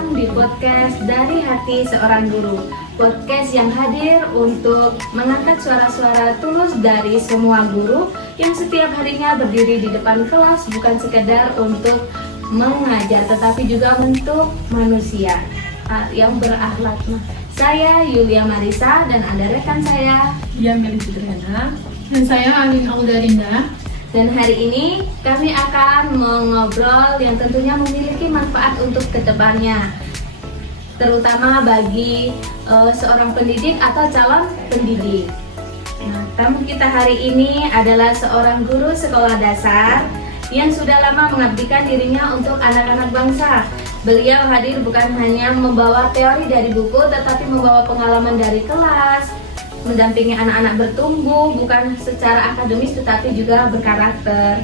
datang di podcast Dari Hati Seorang Guru. Podcast yang hadir untuk mengangkat suara-suara tulus dari semua guru yang setiap harinya berdiri di depan kelas bukan sekedar untuk mengajar tetapi juga untuk manusia yang berakhlak. Saya Yulia Marisa dan ada rekan saya Meli Fitriana dan saya Amin Audarinda. Dan hari ini kami akan mengobrol yang tentunya memiliki manfaat untuk kedepannya, terutama bagi seorang pendidik atau calon pendidik. Nah, tamu kita hari ini adalah seorang guru sekolah dasar yang sudah lama mengabdikan dirinya untuk anak-anak bangsa. Beliau hadir bukan hanya membawa teori dari buku, tetapi membawa pengalaman dari kelas, mendampingi anak-anak bertumbuh bukan secara akademis tetapi juga berkarakter.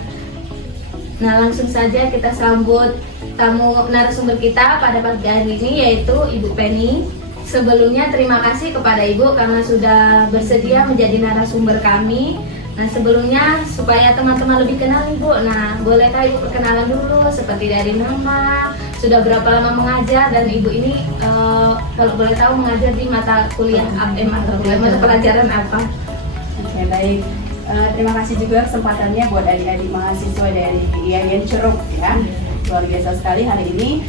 Nah, langsung saja kita sambut tamu narasumber kita pada pagi hari ini, yaitu Ibu Penny. Sebelumnya terima kasih kepada Ibu karena sudah bersedia menjadi narasumber kami. Nah, sebelumnya supaya teman-teman lebih kenal Ibu, nah bolehkah Ibu perkenalan dulu seperti dari nama, sudah berapa lama mengajar, dan Ibu ini kalau boleh tahu mengajar di mata kuliah APM atau mata pelajaran apa? Oke, baik. Terima kasih juga kesempatannya buat adik-adik mahasiswa dari IAIN Ceruk ya. Luar biasa sekali hari ini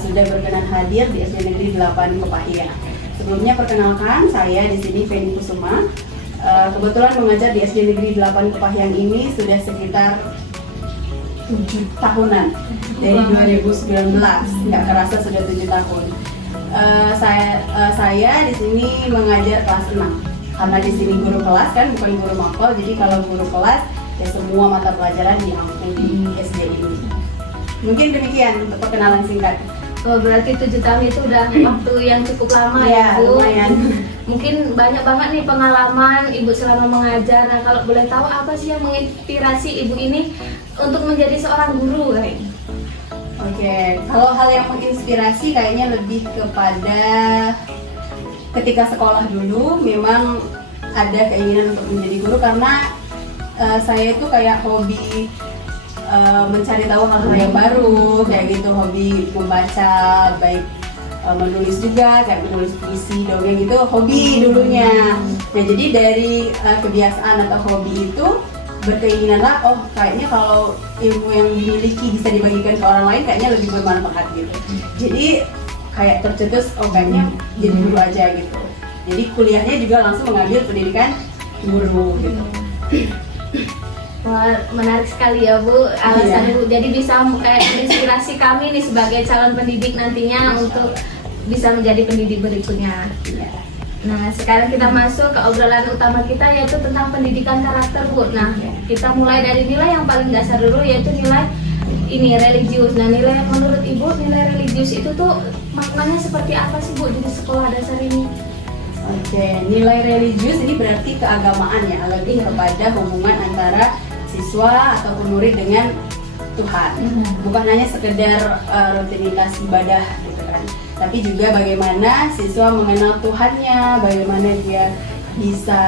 sudah berkenan hadir di SD Negeri 8 Kepahyang. Sebelumnya perkenalkan, saya di sini Feni Kusuma. Kebetulan mengajar di SD Negeri 8 Kepahyang ini sudah sekitar 7 tahunan dari 2019, nggak kerasa sudah 7 tahun. Saya di sini mengajar kelas 6 karena di sini guru kelas kan, bukan guru mapel. Jadi kalau guru kelas ya semua mata pelajaran diangkut di SD ini. Mungkin demikian untuk perkenalan singkat. Oh, berarti 7 tahun itu udah waktu yang cukup lama ya, Bu. Lumayan. Mungkin banyak banget nih pengalaman Ibu selama mengajar. Nah, kalau boleh tahu apa sih yang menginspirasi Ibu ini untuk menjadi seorang guru kayaknya? Oke, kalau hal yang menginspirasi kayaknya lebih kepada ketika sekolah dulu memang ada keinginan untuk menjadi guru karena saya itu kayak hobi mencari tahu hal-hal yang baru, kayak gitu, hobi membaca, baik menulis juga, kayak menulis puisi, dongeng gitu, hobi dulunya. Nah, jadi dari kebiasaan atau hobi itu berkeinginanlah, oh kayaknya kalau ilmu yang dimiliki bisa dibagikan ke orang lain kayaknya lebih bermanfaat gitu. Jadi kayak tercetus, oh kayaknya jadi guru aja gitu. Jadi kuliahnya juga langsung mengambil pendidikan guru gitu. Wah, menarik sekali ya Bu alasan Ibu. Jadi bisa kayak inspirasi kami nih sebagai calon pendidik nantinya untuk bisa menjadi pendidik berikutnya. Nah, sekarang kita masuk ke obrolan utama kita, yaitu tentang pendidikan karakter Bu. Nah, kita mulai dari nilai yang paling dasar dulu, yaitu nilai ini religius. Nah, nilai menurut Ibu, nilai religius itu tuh maknanya seperti apa sih Bu di sekolah dasar ini? Oke, nilai religius ini berarti keagamaan ya, lebih kepada hubungan antara siswa ataupun murid dengan Tuhan. Bukan hanya sekedar rutinitas ibadah gitu kan, tapi juga bagaimana siswa mengenal Tuhannya, bagaimana dia bisa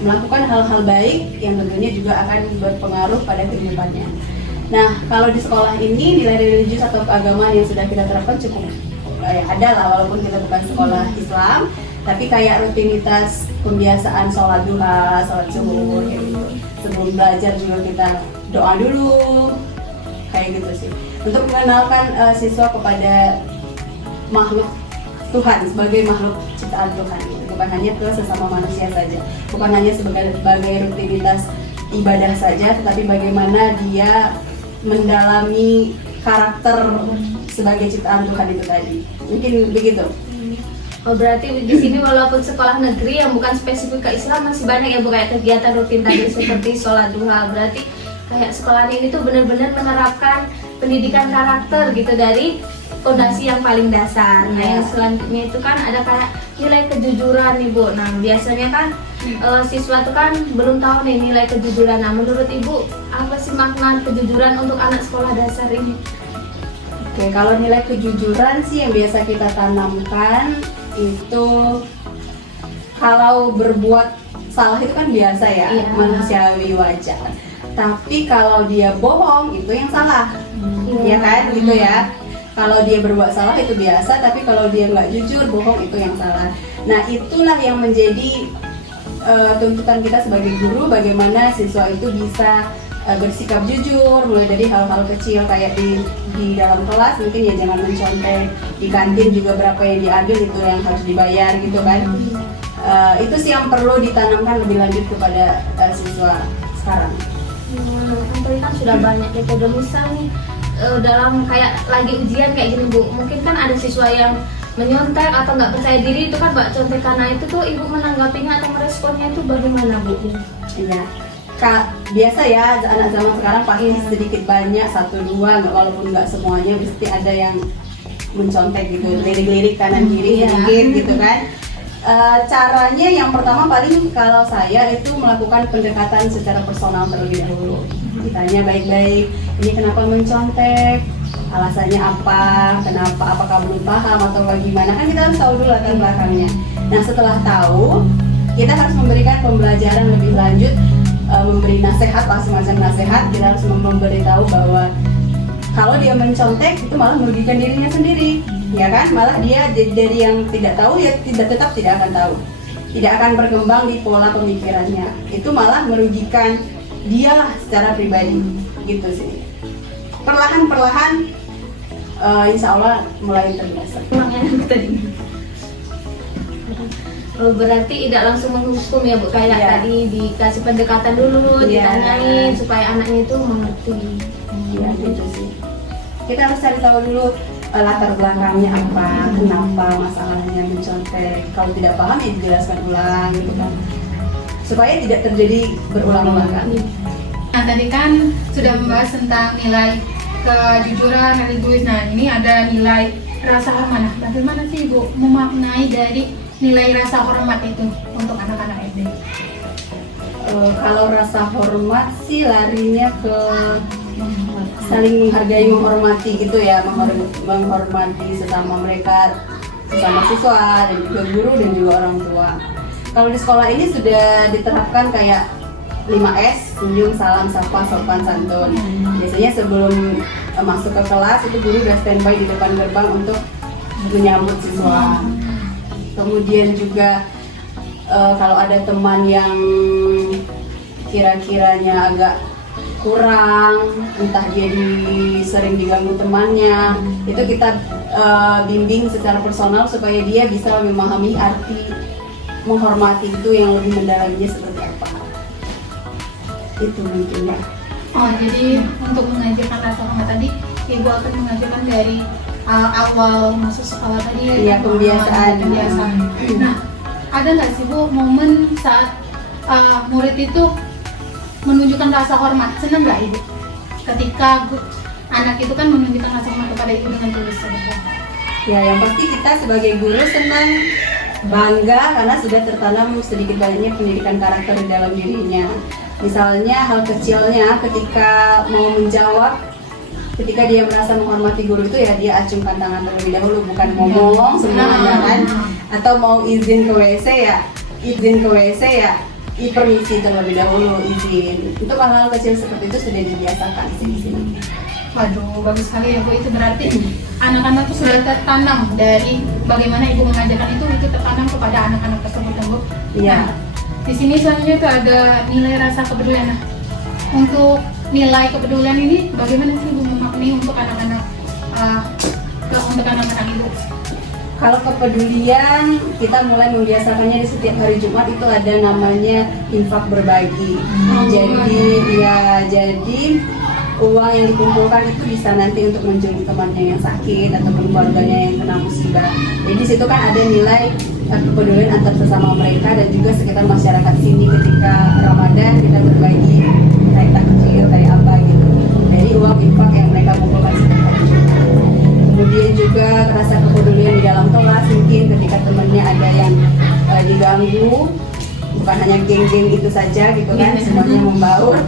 melakukan hal-hal baik yang tentunya juga akan berpengaruh pada kehidupannya. Nah, kalau di sekolah ini nilai religius atau keagamaan yang sudah kita terapkan cukup ada lah, walaupun kita bukan sekolah Islam, tapi kayak rutinitas pembiasaan sholat duha, sholat zuhur, kayak gitu. Sebelum belajar juga kita doa dulu, kayak gitu sih. Untuk mengenalkan siswa kepada makhluk Tuhan sebagai makhluk ciptaan Tuhan, gitu. Bukan hanya ke sesama manusia saja, bukan hanya sebagai rutinitas ibadah saja, tetapi bagaimana dia mendalami karakter sebagai ciptaan Tuhan itu tadi. Mungkin begitu. Oh, berarti di sini walaupun sekolah negeri yang bukan spesifik ke Islam masih banyak ya Bu kayak kegiatan rutin tadi seperti sholat duha. Berarti kayak sekolah ini tuh benar-benar menerapkan pendidikan karakter gitu dari fondasi yang paling dasar. Nah, yang selanjutnya itu kan ada kayak nilai kejujuran nih Bu. Nah, biasanya kan siswa tuh kan belum tahu nih nilai kejujuran. Nah, menurut Ibu apa sih makna kejujuran untuk anak sekolah dasar ini? Oke, kalau nilai kejujuran sih yang biasa kita tanamkan itu kalau berbuat salah itu kan biasa ya, manusiawi wajar. Tapi kalau dia bohong itu yang salah, ya kan, gitu ya. Kalau dia berbuat salah itu biasa, tapi kalau dia nggak jujur, bohong itu yang salah. Nah itulah yang menjadi tuntutan kita sebagai guru, bagaimana siswa itu bisa bersikap jujur, mulai dari hal-hal kecil kayak di dalam kelas mungkin ya jangan mencontek, di kantin juga berapa yang diambil itu yang harus dibayar gitu kan. Itu sih yang perlu ditanamkan lebih lanjut kepada siswa sekarang. Contohnya kan sudah banyak metode, misal nih dalam kayak lagi ujian kayak gini Bu, mungkin kan ada siswa yang menyontek atau nggak percaya diri, itu kan Mbak contekan. Nah itu tuh Ibu menanggapinya atau meresponnya itu bagaimana Bu? Iya, biasa ya anak zaman sekarang pasti sedikit banyak, 1-2, walaupun nggak semuanya, pasti ada yang mencontek gitu, lirik-lirik kanan kiri sedikit gitu kan. Caranya yang pertama paling kalau saya itu melakukan pendekatan secara personal terlebih dahulu. Ditanya baik-baik, ini kenapa mencontek, alasannya apa, kenapa, apakah belum paham atau bagaimana, kan kita harus tahu dulu latar belakangnya. Nah setelah tahu, kita harus memberikan pembelajaran lebih lanjut, memberi nasihat lah, semacam nasihat. Kita harus memberitahu bahwa kalau dia mencontek itu malah merugikan dirinya sendiri, ya kan? Malah dia dari yang tidak tahu ya tetap tidak akan tahu, tidak akan berkembang di pola pemikirannya. Itu malah merugikan dia secara pribadi, gitu sih. Perlahan-perlahan, insya Allah mulai terbiasa. Berarti tidak langsung menghukum ya Bu, kayak tadi dikasih pendekatan dulu, ditanyain supaya anaknya itu mengerti. Iya gitu sih. Kita harus cari tahu dulu latar belakangnya apa, kenapa masalahnya mencontek. Kalau tidak paham ya dijelaskan ulang gitu kan, supaya tidak terjadi berulang-ulang kali. Nah tadi kan sudah membahas tentang nilai kejujuran, religius. Nah ini ada nilai rasa hormat. Nah, bagaimana sih Ibu memaknai dari nilai rasa hormat itu untuk anak-anak SD? Kalau rasa hormat sih larinya ke saling menghargai, menghormati gitu ya, menghormati sesama mereka, sesama siswa dan juga guru dan juga orang tua. Kalau di sekolah ini sudah diterapkan kayak 5S, senyum, salam, sapa, sopan, santun. Biasanya sebelum masuk ke kelas itu guru udah standby di depan gerbang untuk menyambut siswa. Kemudian juga kalau ada teman yang kira-kiranya agak kurang, entah dia sering diganggu temannya, itu kita bimbing secara personal supaya dia bisa memahami arti menghormati itu yang lebih mendalaminya seperti apa. Itu mungkin ya. Oh jadi untuk mengajarkan rasa hormat tadi Ibu akan mengajarkan dari awal masuk sekolah tadi. Iya, pembiasaan. Nah ada nggak sih Bu momen saat murid itu menunjukkan rasa hormat? Senang nggak Ibu ketika anak itu kan menunjukkan rasa hormat kepada Ibu dengan tulus? Ya yang pasti kita sebagai guru senang, bangga karena sudah tertanam sedikit banyaknya pendidikan karakter di dalam dirinya. Misalnya hal kecilnya ketika mau menjawab, ketika dia merasa menghormati guru itu ya dia acungkan tangan terlebih dahulu, bukan ngomong sebenarnya kan, atau mau izin ke WC ya, permisi terlebih dahulu, izin. Untuk hal-hal kecil seperti itu sudah dibiasakan sih di sini. Waduh, bagus sekali ya Bu, itu berarti anak-anak itu sudah tertanam dari bagaimana Ibu mengajarkan itu tertanam kepada anak-anak tersebut ya Bu. Iya. Nah, di sini selanjutnya itu ada nilai rasa kepedulian. Nah, untuk nilai kepedulian ini bagaimana sih Ibu memaknai untuk anak-anak Ibu? Kalau kepedulian kita mulai membiasakannya di setiap hari Jumat itu ada namanya infak berbagi. Jadi uang yang dikumpulkan itu bisa nanti untuk menjenguk temannya yang sakit ataupun keluarganya yang kena musibah. Jadi di situ kan ada nilai kepedulian antar sesama mereka dan juga sekitar masyarakat sini ketika Ramadan kita berbagi kayak takjil kayak apa gitu. Jadi uang infak yang mereka kumpulkan setiap hari Jumat. Kemudian juga rasa kepedulian di dalam kelas, mungkin ketika temannya ada yang diganggu, bukan hanya geng-geng itu saja gitu kan, semuanya membaur.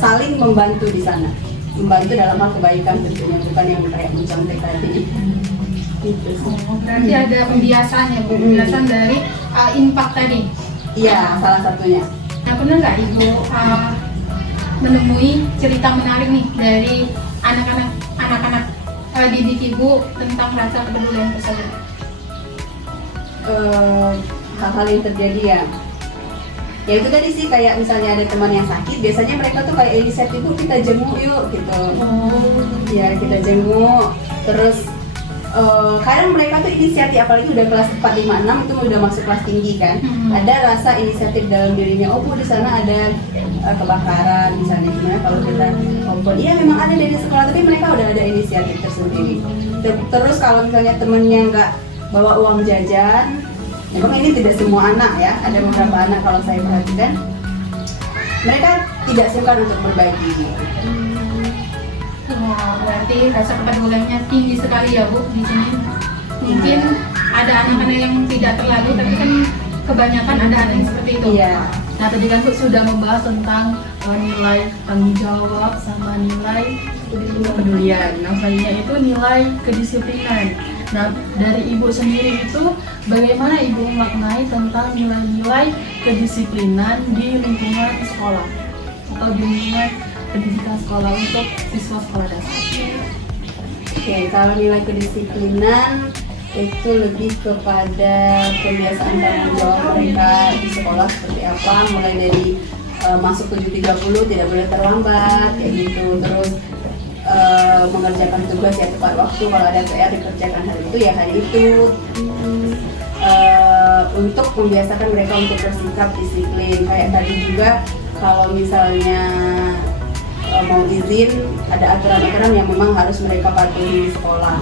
Saling membantu di sana, membantu dalam hal kebaikan tentunya, bukan yang kayak mencontek tadi. Gitu. Berarti ada pembiasaan ya Bu, pembiasaan dari infak tadi. Iya, salah satunya. Nah, pernah nggak Ibu menemui cerita menarik nih dari anak-anak didik ibu tentang rasa kepedulian tersebut? Hal-hal yang terjadi ya itu tadi sih, kayak misalnya ada teman yang sakit, biasanya mereka tuh kayak inisiatif, "Bu, kita jenguk yuk," gitu. Ya kita jenguk, terus kadang mereka tuh inisiatif, apalagi udah kelas 4, 5, 6 itu udah masuk kelas tinggi kan. Ada rasa inisiatif dalam dirinya, "Oh Bu, di sana ada kebakaran misalnya, gimana kalau kita kompon." Iya memang ada dari sekolah, tapi mereka udah ada inisiatif tersendiri. Terus kalau misalnya temennya nggak bawa uang jajan, memang ini tidak semua anak ya, ada beberapa anak kalau saya perhatikan mereka tidak suka untuk berbagi. Berarti rasa kepeduliannya tinggi sekali ya Bu di sini. Mungkin ada anak-anak yang tidak terlalu, tapi kan kebanyakan ada anak yang seperti itu. Iya. Nah tadi kan Bu sudah membahas tentang nilai tanggung jawab sama nilai kepedulian. Nah selanjutnya itu nilai kedisiplinan. Nah dari Ibu sendiri itu bagaimana Ibu memaknai tentang nilai-nilai kedisiplinan di lingkungan sekolah atau di lingkungan pendidikan sekolah untuk siswa sekolah dasar? Oke, kalau nilai kedisiplinan itu lebih kepada kebiasaan tanggung jawab mereka di sekolah seperti apa, mulai dari masuk 7.30 tidak boleh terlambat kayak gitu, terus mengerjakan tugas ya tepat waktu, kalau ada PR dikerjakan hari itu ya hari itu, untuk membiasakan mereka untuk bersikap disiplin. Kayak tadi juga kalau misalnya mau izin, ada aturan-aturan yang memang harus mereka patuhi di sekolah.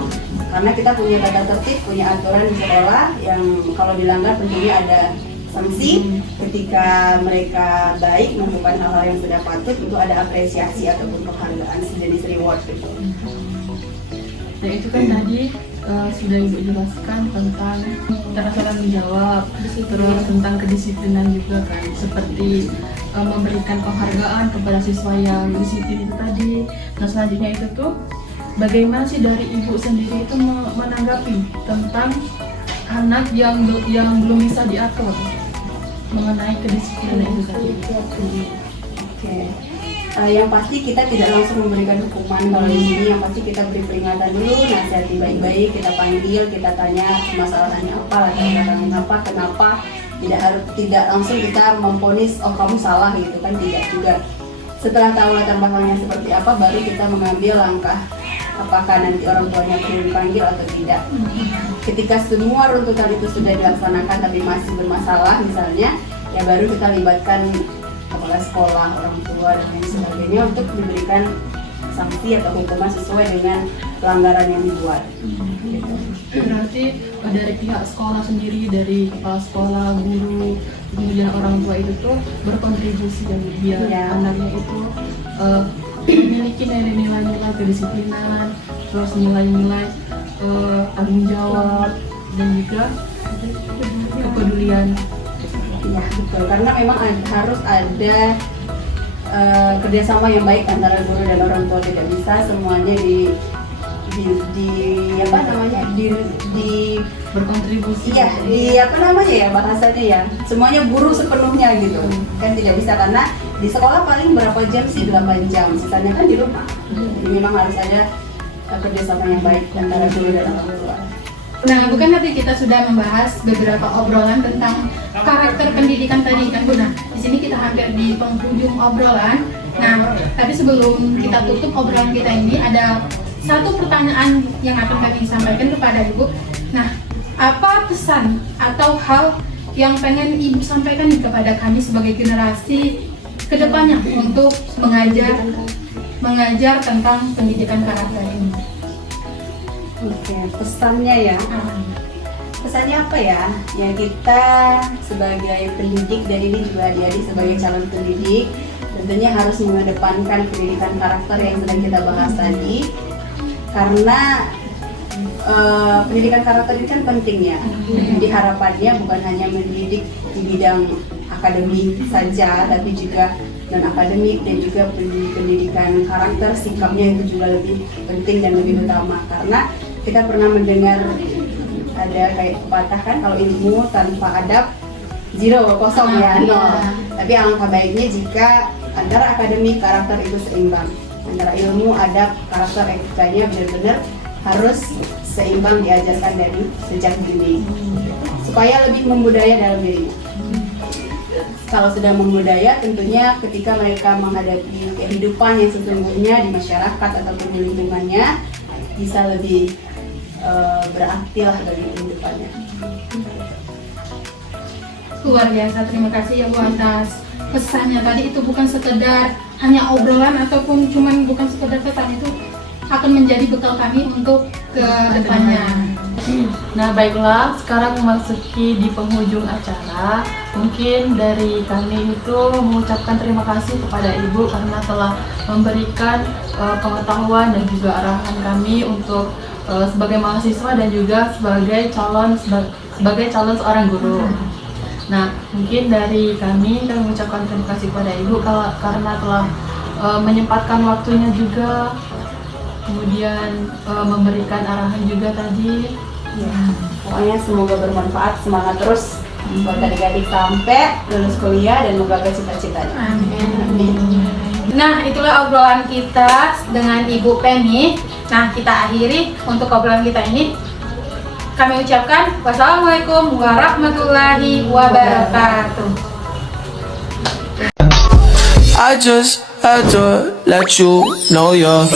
Karena kita punya tata tertib, punya aturan di sekolah yang kalau dilanggar tentunya ada sanksi. Ketika mereka baik melakukan hal-hal yang sudah patut, itu ada apresiasi ataupun penghargaan sejenis reward gitu. Nah itu kan tadi sudah Ibu jelaskan tentang rasa tanggung jawab, terus tentang kedisiplinan juga kan, seperti memberikan penghargaan kepada siswa yang disiplin itu tadi. Nah selanjutnya itu tuh bagaimana sih dari Ibu sendiri itu menanggapi tentang anak yang belum bisa diatur mengenai kedisiplinan itu tadi? Oke. Yang pasti kita tidak langsung memberikan hukuman kalau di sini. Yang pasti kita beri peringatan dulu, nasihati baik-baik, kita panggil, kita tanya masalahnya apa, latar belakangnya apa, kenapa. Tidak langsung kita memvonis, "Oh kamu salah," gitu kan, tidak juga. Setelah tahu latar belakangnya seperti apa, baru kita mengambil langkah apakah nanti orang tuanya perlu dipanggil atau tidak. Ketika semua runtutan itu sudah dilaksanakan tapi masih bermasalah misalnya, ya baru kita libatkan kepala sekolah, orang tua dan lain sebagainya untuk diberikan sanksi atau hukuman sesuai dengan pelanggaran yang dibuat. Gitu. Berarti dari pihak sekolah sendiri, dari kepala sekolah, guru, kemudian orang tua itu tuh berkontribusi dan biar anaknya itu memiliki nilai-nilai kedisiplinan, terus nilai-nilai tanggung jawab dan juga kepedulian. Ya betul, karena memang harus ada kerjasama yang baik antara guru dan orang tua. Tidak bisa semuanya di berkontribusi. Iya, bahasanya ya, semuanya guru sepenuhnya gitu. Kan tidak bisa, karena di sekolah paling berapa jam sih, 8 jam, sisanya kan di rumah. Jadi memang harus ada kerjasama yang baik antara guru dan orang tua. Nah, bukan tadi kita sudah membahas beberapa obrolan tentang karakter pendidikan tadi kan Bu. Nah, di sini kita hampir di penghujung obrolan. Nah, tapi sebelum kita tutup obrolan kita ini, ada satu pertanyaan yang akan kami sampaikan kepada Ibu. Nah, apa pesan atau hal yang pengen Ibu sampaikan kepada kami sebagai generasi kedepannya untuk mengajar tentang pendidikan karakter ini? Oke, pesannya ya. Pesannya apa ya? Ya kita sebagai pendidik, dan ini juga adik-adik sebagai calon pendidik, tentunya harus mengedepankan pendidikan karakter yang sedang kita bahas tadi. Karena pendidikan karakter ini kan penting ya. Jadi harapannya bukan hanya mendidik di bidang akademik saja, tapi juga non akademik dan juga pendidikan karakter, sikapnya itu juga lebih penting dan lebih utama. Karena kita pernah mendengar ada kayak pepatah kan, kalau ilmu tanpa adab zero, kosong ya, nol. Tapi alangkah baiknya jika antara akademik karakter itu seimbang, antara ilmu, adab, karakter, etikanya benar-benar harus seimbang diajarkan dari sejak dini supaya lebih membudaya dalam dirinya. Kalau sudah membudaya, tentunya ketika mereka menghadapi kehidupan yang sesungguhnya di masyarakat ataupun di lingkungannya bisa lebih berarti lah bagi kehidupannya. Luar biasa, terima kasih ya Bu atas pesannya tadi. Itu bukan sekedar hanya obrolan ataupun cuman bukan sekedar pesan, itu akan menjadi bekal kami untuk ke depannya. Nah baiklah, sekarang memasuki di penghujung acara. Mungkin dari kami itu mengucapkan terima kasih kepada Ibu karena telah memberikan pengetahuan dan juga arahan kami untuk sebagai mahasiswa dan juga sebagai calon seorang guru. Nah mungkin dari kami mengucapkan terima kasih kepada Ibu karena telah menyempatkan waktunya juga, kemudian memberikan arahan juga tadi. Ya, pokoknya semoga bermanfaat, semangat terus buat adik-adik sampai lulus kuliah dan menggapai cita-citanya. Amin. Nah, itulah obrolan kita dengan Ibu Penny. Nah, kita akhiri untuk obrolan kita ini. Kami ucapkan wassalamualaikum warahmatullahi wabarakatuh. I just had to let you know you're